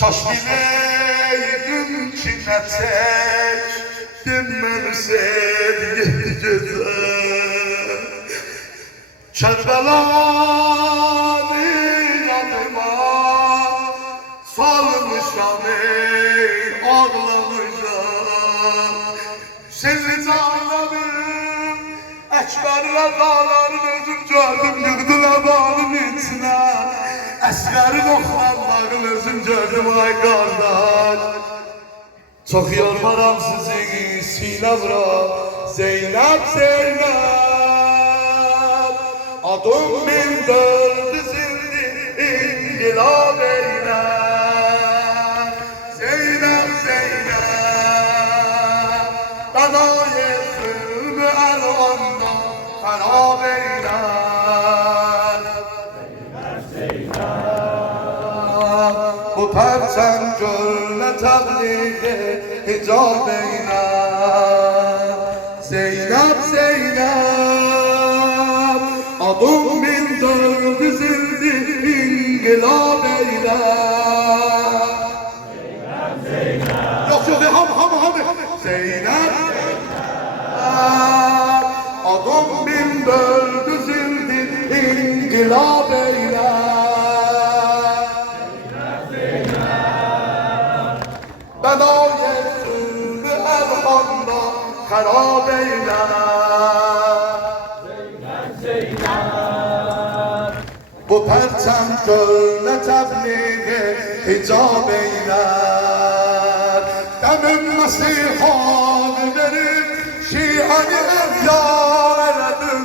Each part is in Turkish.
Kaş bileydim ki ne çektim ben sevgili güzel. Kerbela'nı yanıma salmışam ey ağlamışam. Seni tanıdım, Ekber'le dağların özüm gördüm, yıktılar bağın içine. Əsgərin oxlanmağın özüm gördüm ay qardaş. Çox yormaram sizi sinə vura, Zeynəb, Zeynəb. Adım 1400'dir, İngilab eyle. Zeynəb, Zeynəb. Bənayetimi əlvanda xarab eyle. Bu perçem gönle tebliğe hicab eyle. Zeynep, Zeynep. Adım 1400'dir, İngilab eyle. Zeynep, Zeynep. Yok yok, ham. Zeynep, Zeynep. Adım 1400'dir, İngilab eyle. Bənayetimi əlhanda xarab eyle. Zeynep, Zeynep. Bu perçem gönle tebliğe hicab eyle. Demim Mesiha'nı verir, Şia'nı evya eyledim.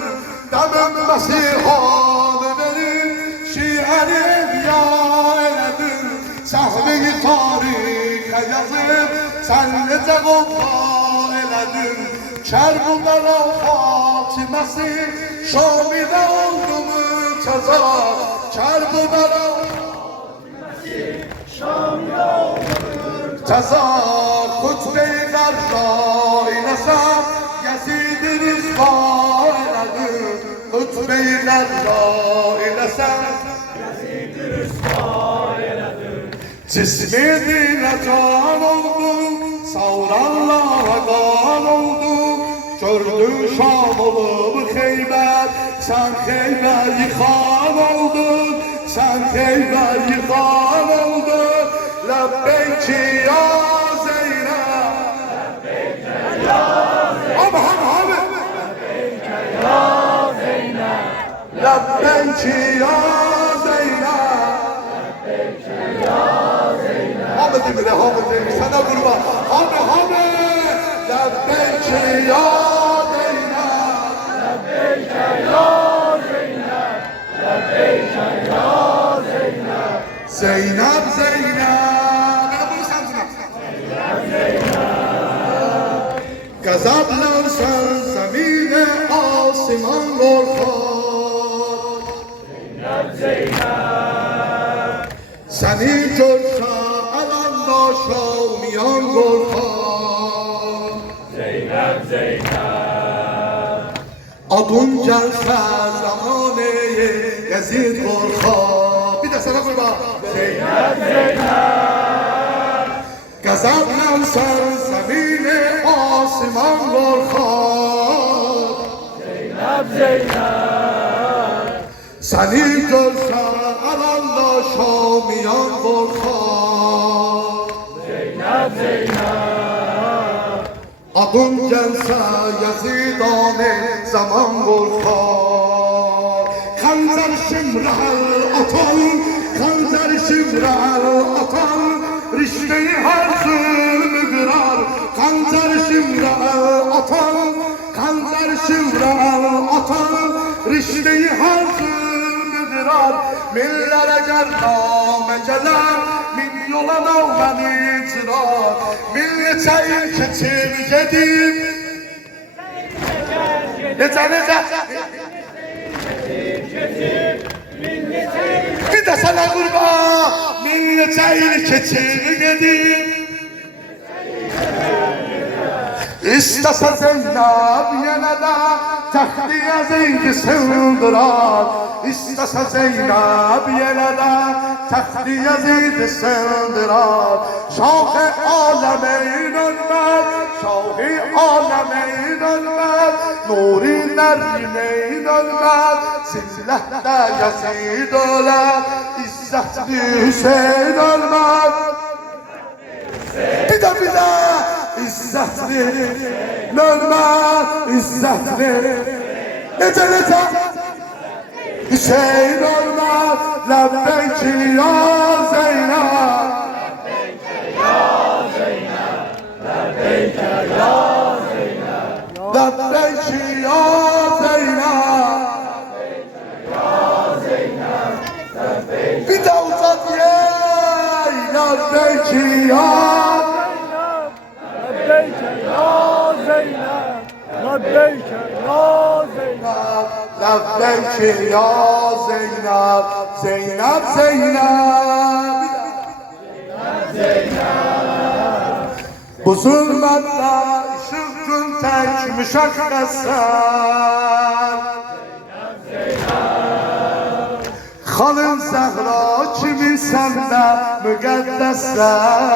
Demim Mesiha'nı verir, Şia'nı evya eyledim. Sahneyi tarihe yazıp sen nece qovva eledin. Kerbula'la Fatimesi Şami'de oldu mu ceza. Kerbula'la Fatimesi Şam'da olur ceza. Hutbe-i Garra eylesem Yazid-i Rızva eledin. Hutbe-i Garra eylesem Yazid-i Rızva eyledim. Cismi dile can oldu, savranlara kan oldu. Gördün Şam olup Xeyber, sen Xeyber yıkan oldun. Sen Xeyber yıkan oldun. Lebbeyki ya Zeynep. Lebbeyke ya Zeynep. Abi. Lebbeyke ya Zeynep. Lebbeyki ya Zeynep. Lebbeyke ya Zeynep. Hamı demire, sana kurban. Hamı. Lebbeyki ya Zeynep. Lebbeyke ya Zeynep. Lebbeyke ya Zeynep. Zeynep, Zeynep. Zeynep, Zeynep. Gazabla sen zemine asiman korkar. Zeynep, Zeynep. Seni görse alanda şavmiyan korkar. Zeynep, Zeynep. Adın gelse zamaneye Yazid korkar. Bir de sana kurban. Zeynep, Zeynep. Gazabla sen zemine asiman korkar. Zeynep, Zeynep. Seni görse alanda şamiyan korkar. Zeynep, Zeynep. Adın gelse Yazidane zaman korkar. Kanzer şimrahel atan, kanzer şimrahel atan, rişteyi her zulmü kırar. Kanzer şimrahel atan, kanzer şimrahel atan, rişteyi her zulmü kırar. Millere cername geler, min yola navmeni çırar. Millete keçir gedim. Nece? Bir de sana kurban. Millete keçir gedim. İstese Zeynep yine de Tehti Yazid'i sığındırar. İstese Zeynep yine de Tehti Yazid'i sığındırar. Şah-ı alemin ölmez, Şah-ı alemin ölmez, Nuri Nermin ölmez, Zillette Yazid öler, İzzetli Hüseyin ölmez. Bir de İzzetli ölmez, İzzetli nece Hüseyin ölmez. Lebbeyki ya Zeynep, Lebbeyke ya Zeynep, lebbeyki ya Zeynep. Bir de uzat ye, lebbeyki ya Lebbeyke ya Zeynep, Lebbeyke ya Zeynep. Lebbeyki ya Zeynep, Zeynep, Zeynep. Bu zulmette ışık gün tek müşakkasen, Hanım Zehra kimi sende müqəddəssən,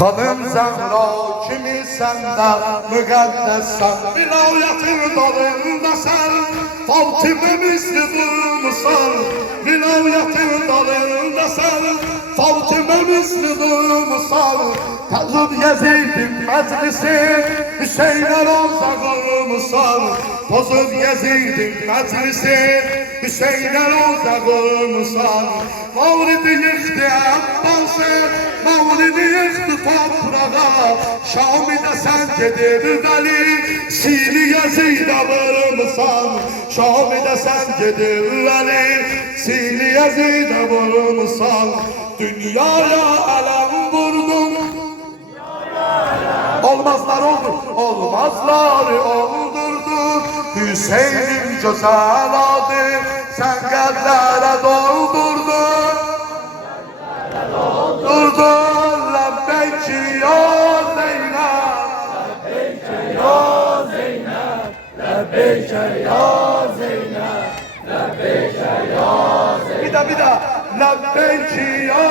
Hanım Zehra kimi sende müqəddəssən. Vilayətin dalında sen Fatıma misli durmusan, vilayətin dalında sen Fatıma misli durmusan. Tazıb Yazid'in məclisi Hüseyn'e rozağılmışsan. Tazıb Yazid'in məclisi Hüseyn'e rozağılmışsan. Mavridi yıktı Abbas'ı, Mavridi yıktı toprağa. Şami'de sen gedir Veli, Sili Yazid'e vurmuşsan. Şami'de sen gedir Veli, Sili Yazid'e vurmuşsan. Dünyaya alem vurdun, olmazlar oldu, olmazları oldurdun. Hüseyin'in güzel adı sen kalplere doldurdun. Doldurdun. Lebbeyki ya Zeynep, Lebbeyke ya Zeynep, Lebbeyke ya Zeynep, Lebbeyke ya Zeynep. bir de Lebbeyki ya